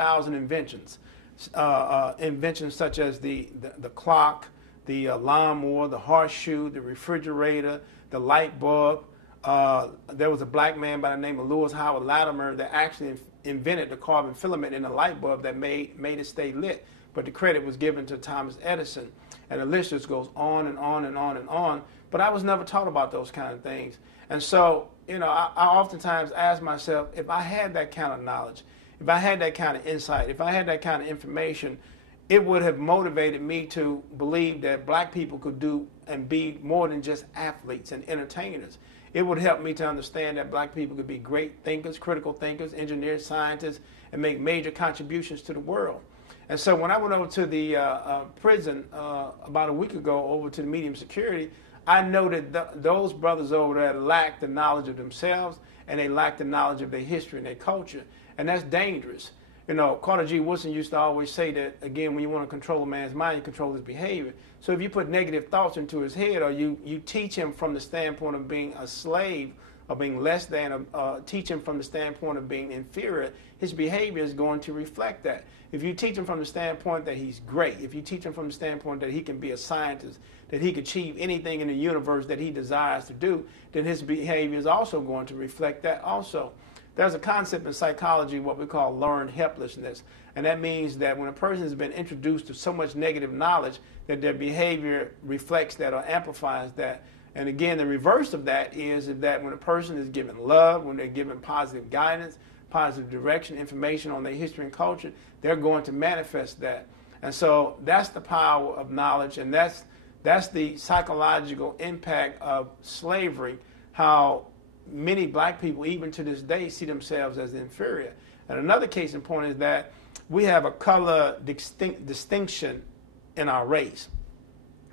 1,000 inventions. Inventions such as the clock, the lawnmower, the horseshoe, the refrigerator, the light bulb. There was a black man by the name of Lewis Howard Latimer that actually invented the carbon filament in the light bulb that made it stay lit. But the credit was given to Thomas Edison. And the list just goes on and on and on and on. But I was never taught about those kind of things. And so, I oftentimes ask myself, if I had that kind of knowledge, if I had that kind of insight, if I had that kind of information, it would have motivated me to believe that black people could do and be more than just athletes and entertainers. It would help me to understand that black people could be great thinkers, critical thinkers, engineers, scientists, and make major contributions to the world. And so when I went over to the prison about a week ago, over to the medium security, I noted those brothers over there lacked the knowledge of themselves, and they lacked the knowledge of their history and their culture. And that's dangerous. Carter G. Woodson used to always say that, again, when you want to control a man's mind, you control his behavior. So if you put negative thoughts into his head, or you teach him from the standpoint of being a slave, or being less than, teach him from the standpoint of being inferior, his behavior is going to reflect that. If you teach him from the standpoint that he's great, if you teach him from the standpoint that he can be a scientist, that he can achieve anything in the universe that he desires to do, then his behavior is also going to reflect that also. There's a concept in psychology, what we call learned helplessness. And that means that when a person has been introduced to so much negative knowledge that their behavior reflects that or amplifies that. And again, the reverse of that is that when a person is given love, when they're given positive guidance, positive direction, information on their history and culture, they're going to manifest that. And so that's the power of knowledge, and that's the psychological impact of slavery, how many black people, even to this day, see themselves as inferior. And another case in point is that we have a color distinction in our race.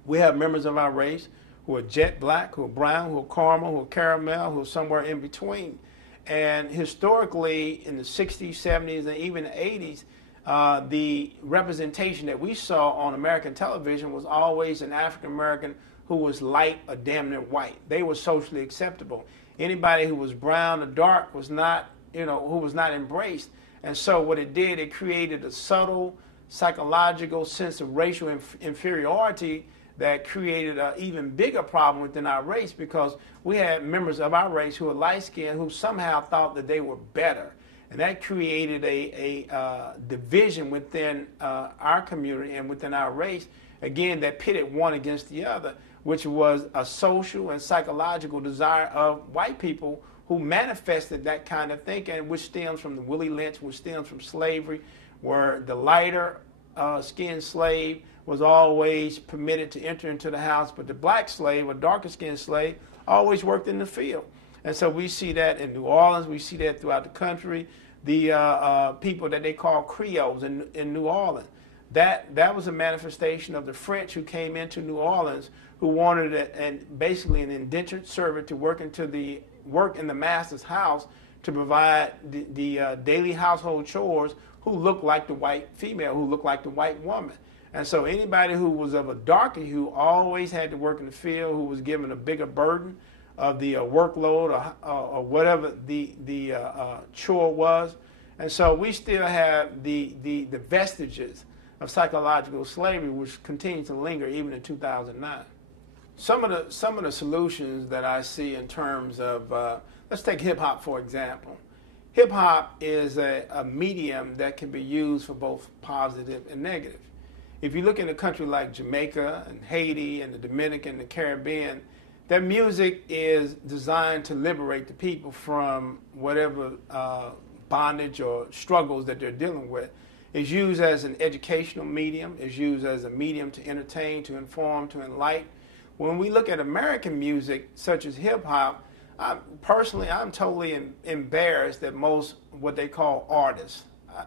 We have members of our race who are jet black, who are brown, who are caramel, who are caramel, who are somewhere in between. And historically, in the 60s, 70s, and even the 80s, the representation that we saw on American television was always an African American who was light or damn near white. They were socially acceptable. Anybody who was brown or dark was not, who was not embraced. And so what it did, it created a subtle psychological sense of racial inferiority that created an even bigger problem within our race, because we had members of our race who were light-skinned who somehow thought that they were better. And that created a division within our community and within our race, again, that pitted one against the other, which was a social and psychological desire of white people who manifested that kind of thinking, which stems from the Willie Lynch, which stems from slavery, where the lighter skinned slave was always permitted to enter into the house, but the black slave or darker skinned slave always worked in the field. And so we see that in New Orleans, we see that throughout the country. The people that they call Creoles in New Orleans, that was a manifestation of the French who came into New Orleans, who wanted basically an indentured servant to work in the master's house to provide the daily household chores, who looked like the white female, who looked like the white woman. And so anybody who was of a darker hue always had to work in the field, who was given a bigger burden of the workload or whatever the chore was. And so we still have the vestiges of psychological slavery, which continues to linger even in 2009. Some of the solutions that I see in terms of, let's take hip-hop for example. Hip-hop is a medium that can be used for both positive and negative. If you look in a country like Jamaica and Haiti and the Dominican and the Caribbean, their music is designed to liberate the people from whatever bondage or struggles that they're dealing with. It's used as an educational medium. It's used as a medium to entertain, to inform, to enlighten. When we look at American music, such as hip-hop, I'm totally embarrassed that most what they call artists,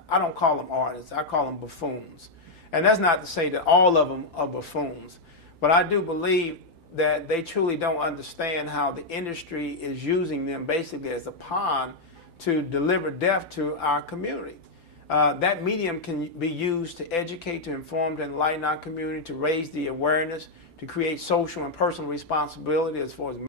I don't call them artists, I call them buffoons. And that's not to say that all of them are buffoons, but I do believe that they truly don't understand how the industry is using them basically as a pawn to deliver death to our community. That medium can be used to educate, to inform, to enlighten our community, to raise the awareness, to create social and personal responsibility as far as